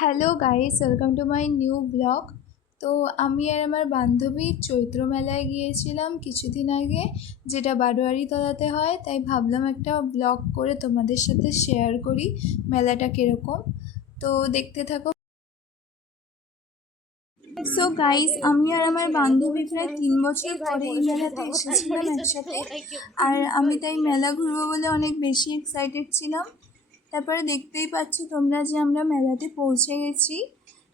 Hello guys, welcome to my new blog. তো আমি আর আমার বান্ধবী চৈত্র মেলায় গিয়েছিলাম কিছুদিন আগে, যেটা বারোয়ারিতলাতে হয়। তাই ভাবলাম একটা ব্লগ করে তোমাদের সাথে শেয়ার করি মেলাটা কীরকম। তো দেখতে থাকো। সো গাইস, আমি আর আমার বান্ধবী প্রায় 3 বছর পরে এই মেলাতে এসেছিলাম একসাথে। আর আমি তাই মেলা ঘুরবো বলে অনেক বেশি এক্সাইটেড ছিলাম। তারপরে দেখতেই পাচ্ছ তোমরা যে আমরা মেলাতে পৌঁছে গেছি।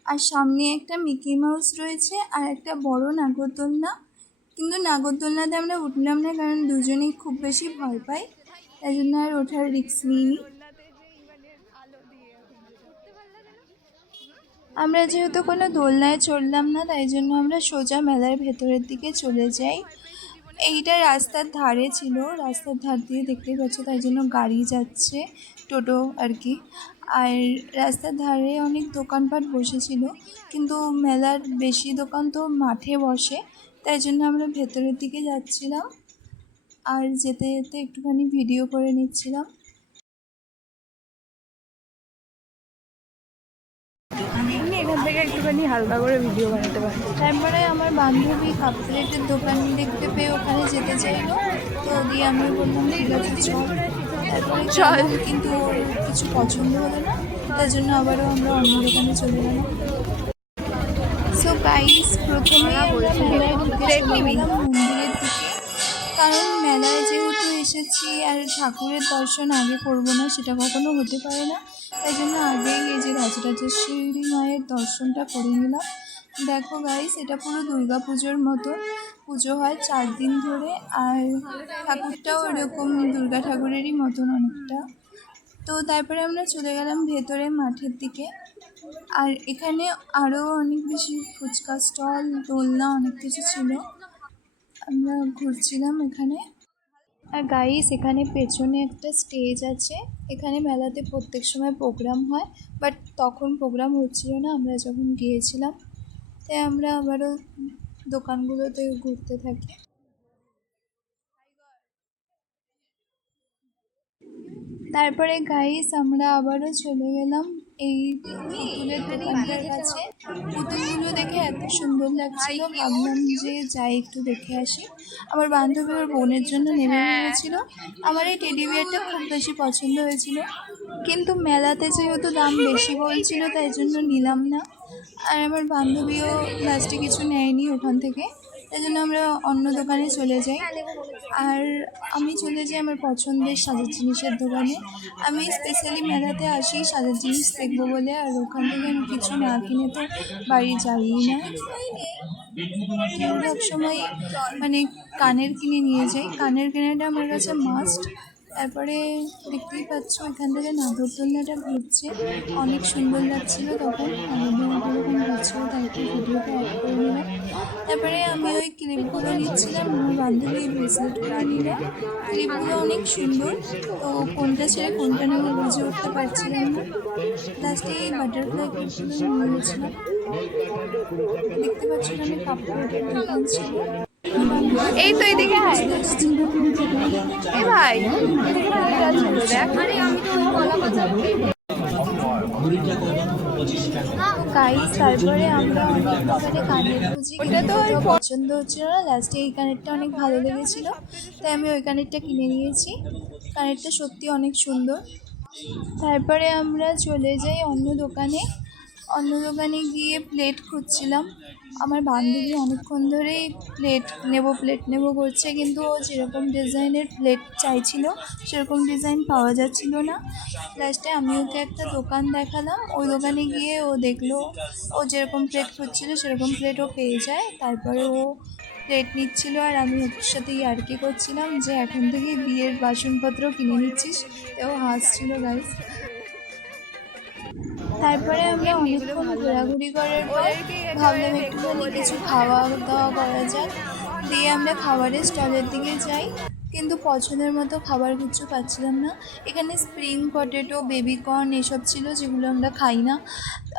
আর সামনে একটা মিকি মাউস রয়েছে আর একটা বড় নাগরদোলনা। কিন্তু নাগরদোলনাতে আমরা উঠলাম না, কারণ দুজনেই খুব বেশি ভয় পাই, তাই জন্য আর ওঠার রিস্ক নিইনি। আমরা যেহেতু কোনো দোলনায় চড়লাম না, তাই জন্য আমরা সোজা মেলার ভেতরের দিকে চলে যাই। এইটা রাস্তার ধারে ছিল, রাস্তার ধার দিয়ে দেখতেই পাচ্ছ, তাই জন্য গাড়ি যাচ্ছে, টোটো আর কি। আর রাস্তার ধারে অনেক দোকানপাট বসেছিল, কিন্তু মেলার বেশি দোকান তো মাঠে বসে, তাই জন্য আমরা ভেতরের দিকে যাচ্ছিলাম আর যেতে যেতে একটুখানি ভিডিও করে নিচ্ছিলাম। এখান থেকে একটুখানি হালকা করে ভিডিও বানাতে পারি। তারপরে আমার বান্ধবী কাপ প্লেটের দোকান দেখতে পেয়ে ওখানে যেতে চাইলো, তো দিয়ে আমি বললাম ঠিক আছে চল। তারপরে চল, কিন্তু ওর কিছু পছন্দ হলো না, তার জন্য আবারও আমরা অন্য দোকানে চলে গেলাম। সো গাইস, প্রথমে আমরা মেলায় ঢুকে চলে গেলাম মন্দিরের দিকে, কারণ মেলায় যেহেতু এসেছি আর ঠাকুরের দর্শন আগে করবো না সেটা কখনো হতে পারে না, তাই জন্য আগেই এই যে রাজরাজেশ্বরী মায়ের দর্শনটা করে নিলাম। দেখো গাইস, এটা পুরো দুর্গা পুজোর মতো পুজো হয় 4 দিন ধরে, আর ঠাকুরটাও এরকম দুর্গা ঠাকুরেরই মতন অনেকটা। তো তারপরে আমরা চলে গেলাম ভেতরে মাঠের দিকে। আর এখানে আরও অনেক বেশি ফুচকা স্টল, দোলনা, অনেক কিছু ছিল। আমরা ঘুরছিলাম এখানে। আর গাইস, এখানে পেছনে একটা স্টেজ আছে। এখানে মেলাতে প্রত্যেক সময় প্রোগ্রাম হয়, বাট তখন প্রোগ্রাম হচ্ছিল না আমরা যখন গিয়েছিলাম। তাই আমরা আবারও দোকানগুলোতে ঘুরতে থাকি। তারপরে গাইস, আমরা আবারও চলে গেলাম এই পুতুলের দোকানটার কাছে। পুতুলগুলো দেখে এত সুন্দর লাগছিল, ভাবলাম যে যাই একটু দেখে আসি। আমার বান্ধবী ওর বোনের জন্য নেমে গিয়েছিল। আমার এই টেডি বিয়ারটা খুব বেশি পছন্দ হয়েছিল, কিন্তু মেলাতে যেহেতু দাম বেশি বলছিল তাই জন্য নিলাম না। আর আমার বান্ধবীও লাস্টে কিছু নেয়নি ওখান থেকে, তাই জন্য আমরা অন্য দোকানে চলে যাই। আর আমি চলে যাই আমার পছন্দের সাজার জিনিসের দোকানে। আমি স্পেশালি মেলাতে আসি সাজার জিনিস দেখবো বলে, আর ওখান থেকে আমি কিছু না কিনে তো বাড়ি যাই না। সবসময় মানে কানের কিনে নিয়ে যাই, কানের কেনাটা আমার কাছে মাস্ট। তারপরে দেখতেই পাচ্ছ এখান থেকে নাগরদোলনাটা ঘুরছে, অনেক সুন্দর লাগছিল তখন নাগরদোলনাটা যখন ঘুরছিল, তাই একটু ভিডিওটা অ্যাড করে নিলাম। তারপরে আমি ওই ক্লিপগুলো নিচ্ছিলাম, আমার বান্ধবী এই ব্রেসলেটগুলো নিল। ক্লিপগুলো অনেক সুন্দর, তো কোনটা ছেড়ে কোনটা নেব বুঝে উঠতে পারছিলাম না। লাস্টে এই বাটারফ্লাই ক্লিপগুলো নিয়ে নিয়েছিলাম। দেখতে পাচ্ছ এখানে কাপড়ের দোকান ছিল। এই তো এদিকে আয়। এ ভাই গাইস, তারপরে আমরা অনেক দোকানে কানের খুঁজি, ওটা তো আর পছন্দ হচ্ছিল না। লাস্টে এই কানেরটা অনেক ভালো লেগেছিলো, তাই আমি ওই কানেরটা কিনে নিয়েছি। কানেরটা সত্যি অনেক সুন্দর। তারপরে আমরা চলে যাই অন্য দোকানে। অন্য দোকানে গিয়ে প্লেট খুঁজছিলাম। আমার বান্ধবী অনেকক্ষণ ধরেই প্লেট নেব করছে, কিন্তু ও যেরকম ডিজাইনের প্লেট চাইছিল সেরকম ডিজাইন পাওয়া যাচ্ছিল না। লাস্টে আমি ওকে একটা দোকান দেখালাম, ওই দোকানে গিয়ে ও দেখলো ও যেরকম প্লেট খুঁজছিল সেরকম প্লেট ও পেয়ে যায়। তারপরে ও প্লেট নিচ্ছিল, আর আমি ওর সাথে ইয়ার্কি করছিলাম যে এখন থেকে বিয়ের বাসনপত্র কিনে নিচ্ছিস, তো ও হাসছিল গাইস। তারপরে আমরা অনেকক্ষণ ঘোরাঘুরি করার পর ভাবলাম একটুখানি কিছু খাওয়া দাওয়া করা যাক, দিয়ে আমরা খাবারের স্টলের দিকে যাই। কিন্তু পছন্দের মতো খাবার কিছু পাচ্ছিলাম না। এখানে স্প্রিং পটেটো, বেবিকর্ন এসব ছিল যেগুলো আমরা খাই না।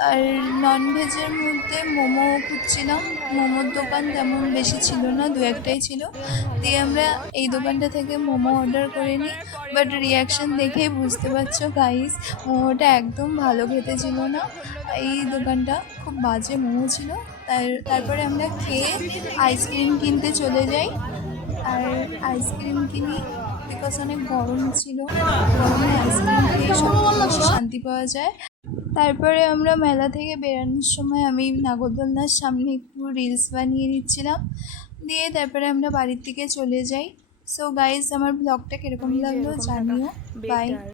আর ননভেজের মধ্যে মোমো খুঁজছিলাম, মোমোর দোকান তেমন বেশি ছিল না, 2-1টাই ছিল। দিয়ে আমরা এই দোকানটা থেকে মোমো অর্ডার করে নিই, বাট রিয়াকশান দেখেই বুঝতে পারছো গাইস, মোমোটা একদম ভালো খেতে ছিল না। এই দোকানটা খুব বাজে মোমো ছিল। তারপরে আমরা খেয়ে আইসক্রিম কিনতে চলে যাই। আর আইসক্রিম কিনি বিকজ অনেক গরম ছিল, গরমে আইসক্রিম খেয়ে সব বেশি শান্তি পাওয়া যায়। তারপরে আমরা মেলা থেকে বেরানোর সময় আমি নাগরদোলনার সামনে একটু রিলস বানিয়ে নিচ্ছিলাম, দিয়ে তারপরে আমরা বাড়ির দিকে চলে যাই। সো গাইজ, আমার ব্লগটা কীরকম লাগলো জানিও। বাই।